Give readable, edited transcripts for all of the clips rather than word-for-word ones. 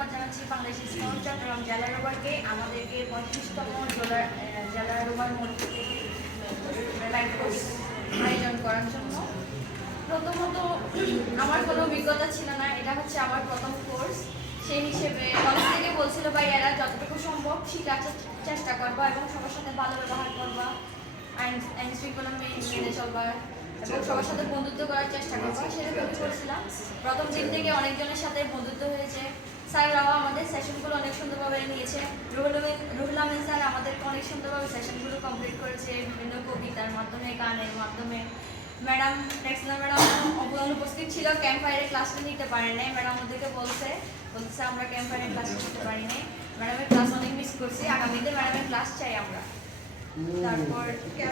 ধন্যবাদ জানাচ্ছি বাংলাদেশ ইসলাম চট্টগ্রাম জেলা রোবারকে আমাদেরকে 35তম জেলা রোবার মধ্যে আয়োজন করার জন্য। প্রথমত আমার কোনো অভিজ্ঞতা ছিল না, এটা হচ্ছে আমার প্রথম কোর্স। সেই হিসেবে কলেজ থেকে বলছিল ভাইয়ারা যতটুকু সম্ভব শেখার চেষ্টা করবা এবং সবার সাথে ভালো ব্যবহার করবা, আইন শৃঙ্খলা মেনে চলবা এবং সবার সাথে বন্ধুত্ব করার চেষ্টা করবা। সেরকমই করছিলাম। প্রথম দিন থেকে অনেকজনের সাথে বন্ধুত্ব হয়েছে। স্যাররাও আমাদের সেশনগুলো অনেক সুন্দরভাবে নিয়েছে। রুহুল আমিন স্যার আমাদেরকে অনেক সুন্দরভাবে সেশনগুলো কমপ্লিট করেছে, বিভিন্ন কবিতার মাধ্যমে, গানের মাধ্যমে। ম্যাডাম টেক্সলা ম্যাডাম অনুপস্থিত ছিল, ক্যাম্প ফায়ারে ক্লাসটা নিতে পারে নাই। ম্যাডাম ওদেরকে বলছে আমরা ক্যাম্প ফায়ারে ক্লাসটা নিতে পারি নাই। ম্যাডামের ক্লাস অনেক মিস করছি, আগামীতে ম্যাডামের ক্লাস চাই আমরা। তারপর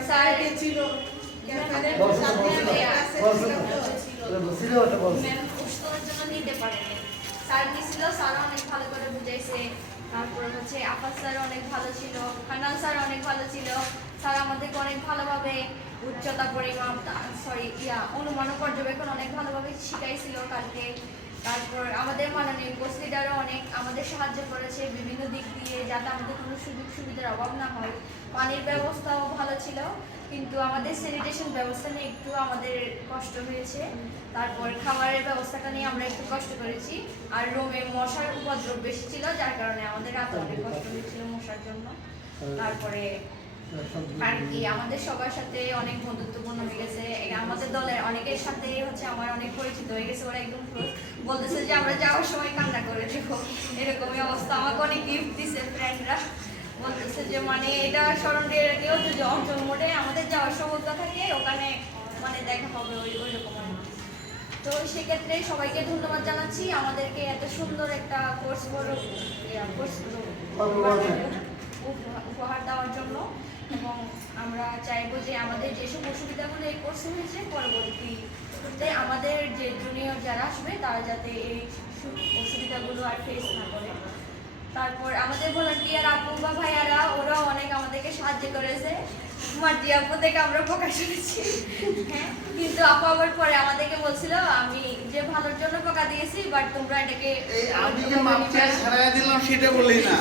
স্যার ছিল জন্য নিতে পারেনি, স্যার নিছিল, স্যার অনেক ভালো করে বুঝাইছে। তারপর হচ্ছে আফাজ স্যার অনেক ভালো ছিল, হান্নান স্যার অনেক ভালো ছিল। স্যার আমাদেরকে অনেক ভালোভাবে উচ্চতা পরিমাপ অনুমান পর্যবেক্ষণ অনেক ভালোভাবে শিখাইছিল কালকে। তারপর আমাদের মাননীয় উপস্থিতরাও অনেক আমাদের সাহায্য করেছে বিভিন্ন দিক দিয়ে, যাতে আমাদের কোনো সুযোগ সুবিধার অভাব না হয়। পানির ব্যবস্থাও ভালো ছিল, কিন্তু আমাদের স্যানিটেশন ব্যবস্থা নিয়ে একটু আমাদের কষ্ট হয়েছে। তারপর খাবারের ব্যবস্থাটা নিয়ে আমরা একটু কষ্ট করেছি। আর রুমে মশার উপদ্রব বেশি ছিল, যার কারণে আমাদের রাতে অনেক কষ্ট হয়েছিল মশার জন্য। তারপরে আর কি আমাদের সবার সাথে অনেক বন্ধুত্বপূর্ণ হয়ে গেছে। আমাদের দলের অনেকের সাথে হচ্ছে আমার অনেক পরিচিত হয়ে গেছে, ওরা একদম ক্লোজ। বলতেছে যে আমরা যাওয়ার সময় কান্না করে দেবো, এরকমই অবস্থা। আমাকে অনেক গিফট দিছে ফ্রেন্ডরা, বলতেছে যে মানে এটা স্মরণ দিয়ে রাখলেও যদি অঞ্চল মোড়ে আমাদের যাওয়ার সৌভাগ্য থাকে ওখানে মানে দেখা হবে ওই রকম। তো সেক্ষেত্রে সবাইকে ধন্যবাদ জানাচ্ছি আমাদেরকে এত সুন্দর একটা কোর্স উপহার দেওয়ার জন্য। এবং আমরা চাইবো যে আমাদের যেসব অসুবিধাগুলো এই কোর্সে হয়েছে পরবর্তীতে আমাদের যে জুনিয়র যারা আসবে তারা যাতে এই অসুবিধাগুলো আর ফেস না করে। তারপর আমাদের ভলান্টিয়ার আপু বা ভাইয়ারা ওরাও অনেক আমাদেরকে সাহায্য করেছে। মাটি আপু থেকে আমরা প্রকাশ করেছি, হ্যাঁ, কিন্তু আপু আবার পরে আমাদেরকে বলছিল আমি যে ভালোর জন্য পোকা দিয়েছি, বাট তোমরা এটাকে আমি যে মাপটা ছাড়াই দিলাম সেটা বলি না।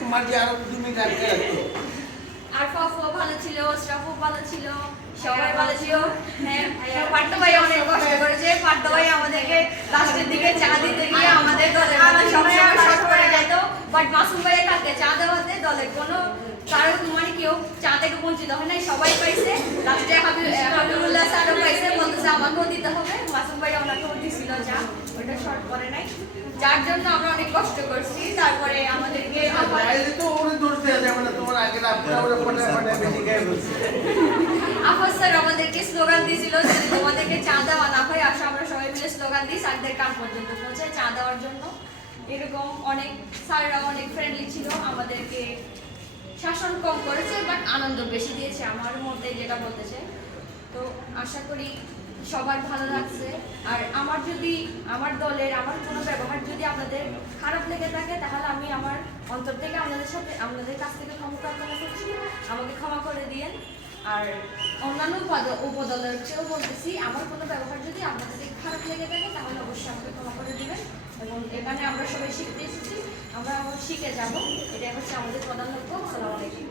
তোমার যে আরো তুমি গাড়িতে রাখতো। আর ফাফু ভালো ছিল, স্টাফও ভালো ছিল, সবাই ভালো ছিল। হ্যাঁ, পাট্টা ভাই অনেক কষ্ট করেছে। পাট্টা ভাই আমাদেরকে লাস্টের দিকে চা দিতে গিয়ে আমাদের দলের সবসময় শর্ট করে যেত, বাট মাসুম ভাইয়ের কাছে চা দেওয়াতে দলের কোনো কারো মানে কেউ চা থেকে বঞ্চিত হয় নাই, সবাই পাইছে। লাস্টে হাবিবুল্লাহ স্যারও পাইছে, বলতেছে আমাকেও দিতে হবে। মাসুম ভাই ওনাকেও দিছিল চা, ওইটা শর্ট করে নাই, যার জন্য আমরা অনেক কষ্ট করছি। তারপরে আমাদেরকে আফাজ স্যার আমাদেরকে স্লোগান দিয়েছিল যদি তোমাদেরকে চা দেওয়া না হয় আসো আমরা সবাই মিলে স্লোগান দিই স্যারদের কান পর্যন্ত পৌঁছে চা দেওয়ার জন্য। এরকম অনেক স্যাররা অনেক ফ্রেন্ডলি ছিল, আমাদেরকে শাসন কম করেছে বাট আনন্দ বেশি দিয়েছে আমার মধ্যে, যেটা বলতে চাই। তো আশা করি সবার ভালো লাগছে। আর আমার দলের আমার কোনো ব্যবহার যদি আপনাদের খারাপ লেগে থাকে তাহলে আমি আমার অন্তর থেকে আপনাদের কাছ থেকে ক্ষমা প্রার্থনা করছি, আমাকে ক্ষমা করে দিয়েন। আর অন্যান্য উপদলের চেয়েও বলতেছি আমার কোনো ব্যবহার যদি আপনাদের খারাপ লেগে থাকে তাহলে অবশ্যই আমাকে ক্ষমা করে দিবেন। এবং এখানে আমরা সবাই শিখতে এসেছি, আমরা শিখে যাব, এটাই হচ্ছে আমাদের প্রধান লক্ষ্য। আসসালামু আলাইকুম।